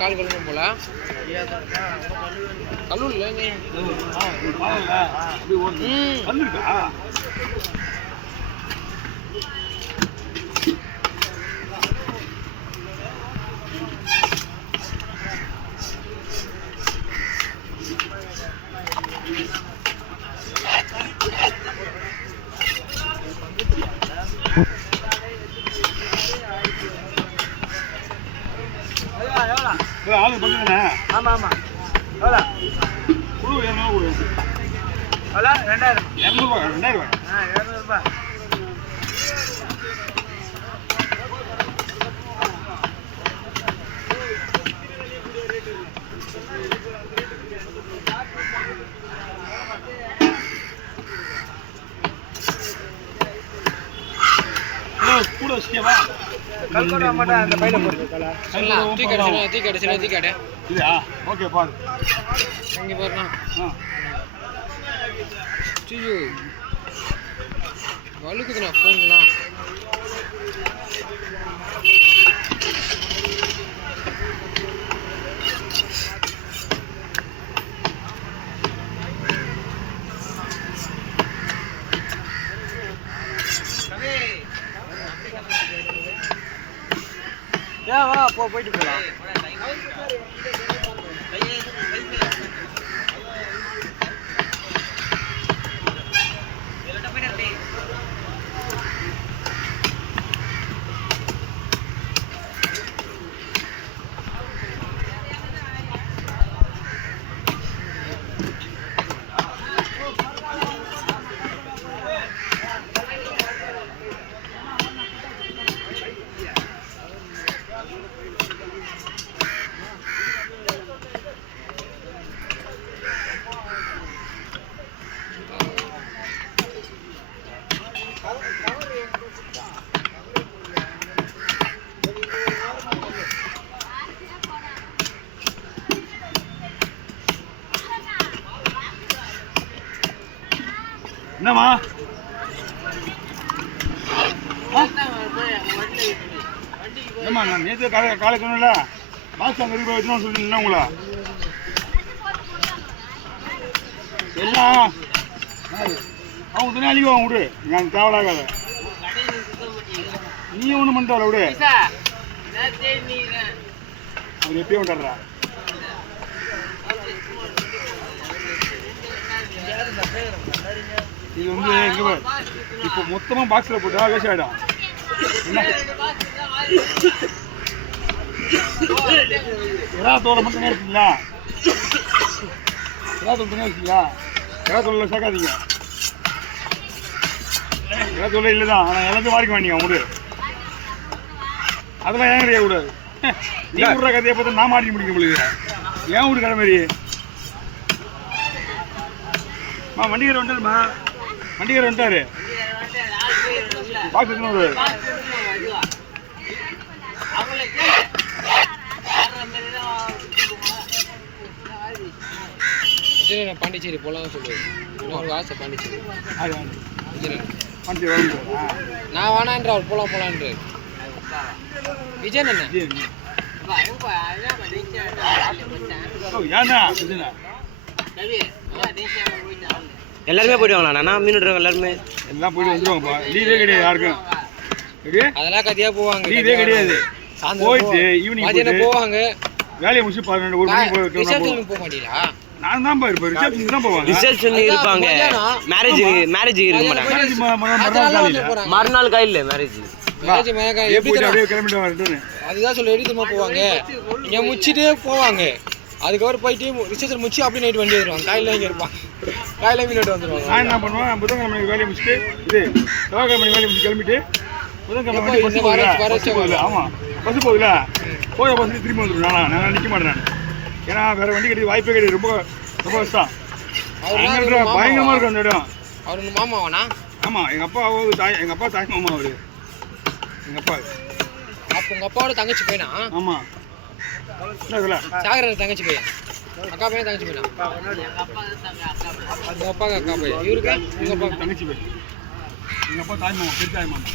கால் கழுவணும் போல கல்லூர் இல்லை நீ ஆளு பங்குதானே? ஆமாம் ஆமாம். எவ்வளோ குழு 200 கொடு. எவ்வளோ? 2000. 200 2000. 200. கூட வச்சுக்கவா? கல்கோட மாட்டேன் அந்த பையில போடுறதுல டீ கடை டீ கடை இதா ஓகே பாரு இங்க பாருங்க ஐயோ வழுக்குதுண்ணா ஃபோன்லாம் வா போயிட்டு போகலாம். என்னம்மா ஏம்மா நான் நேற்று காலை சொன்னல பாக்ஸ் அங்கே போய் வச்சுன்னு சொல்லிருந்தேன் உங்களை எல்லாம் அவங்க துணி அழிவாங்க விடு நான் தேவையாகாத நீ ஒன்றும் பண்ணிட்டால விடு அவர் எப்பயும் விட்டாடுறா இது வந்து எங்க இப்போ மொத்தமாக பாக்ஸில் போட்டா வேஸ்ட் ஆகிடும் தோலை மட்டும் இருக்கீங்களா தோல் தனியாக வச்சுங்களா தோலில் சேர்க்காதீங்க தோலை இல்லை தான் ஆனால் எல்லாத்தையும் வாடிக்க வேண்டிங்க முடி அதெல்லாம் ஏன் கிடையாது கூடாது நீ விடுற கதையை பார்த்து நான் மாட்டி முடிக்க முடியுது ஏன் வீடு கடை மாதிரி வண்டிகார வந்துட்டாருமா வண்டிகார வந்துட்டாரு பாக்ஸ் எடுத்துன்னு வருவாரு பாண்டிச்சேரி போலாம் சொல்லுவேன் இன்னொரு ஆசை பாண்டிச்சேரி பாண்டிச்சேரி நான் வேணான்ற அவர் போலான்ற விஜயன் என்ன ஏன்னா எல்லாருமே போயிடுவாங்களா அண்ணா மீன் விடுறவங்க எல்லாருமே எல்லாம் போயிட்டு வந்துருவாங்கப்பா லீவே கிடையாது யாருக்கும் அதெல்லாம் கத்தியா போவாங்க லீவே கிடையாது போயிட்டு ஈவினிங் போவாங்க வேலையை முடிச்சு 12 1 மணிக்கு போக மாட்டீங்களா நான் தான் இருப்பேன் ரிசப்ஷனுக்கு தான் போவாங்க ரிசப்ஷன் இருப்பாங்க மேரேஜுக்கு இருக்க மாட்டாங்க மறுநாள் காலையில மேரேஜ் அப்படியே கிளம்பிட்டு வரட்டுன்னு அதுதான் சொல்ல எடுத்துமா போவாங்க இங்கே முடிச்சுட்டே போவாங்க அதுக்கப்புறம் போயிட்டு ரிசப்ஷன் முடிச்சு அப்படியே நைட் வண்டி வந்துடுவாங்க காலையில் இங்கே இருப்பாங்க காலையில் மீன் வந்துடுவாங்க நான் என்ன பண்ணுவேன் புதன்கிழமை வேலையை முடிச்சுட்டு இது செவ்வாய்க்கிழமை வேலையை முடிச்சு கிளம்பிட்டு புதன்கிழமை எப்போ வண்டி பஸ் இந்த போகுதுல, வர பஸ் போகுதுல, ஆமா பஸ் போகுதுல, போகிற பஸ்ஸில் திரும்பி வந்துடும். நான் நிற்க மாட்டேன் நான். ஏன்னா வேற வண்டி கிடையாது, வாய்ப்பே கிடையாது. ரொம்ப ரொம்ப கஷ்டம். பயங்கரமாக இருக்கும் அந்த இடம். அவர் உங்க மாமாவாண்ணா? ஆமாம், எங்கள் அப்பா எங்கள் அப்பா தாய் மாமா அவரு. எங்கள் அப்பா. அப்போ உங்கள் அப்பாவோட தங்கச்சி பையனா? ஆமாம். என்ன இதில் சாகர தங்கச்சி பையன், அக்கா பையன் தங்கச்சி பையனா? உங்கள் அப்பாவுக்கு அக்கா பையன், இவருக்கு உங்கள் அப்பா தங்கச்சி பையன். எங்கள் அப்பா தாய் மாமா, பெரிய தாய் மாமா.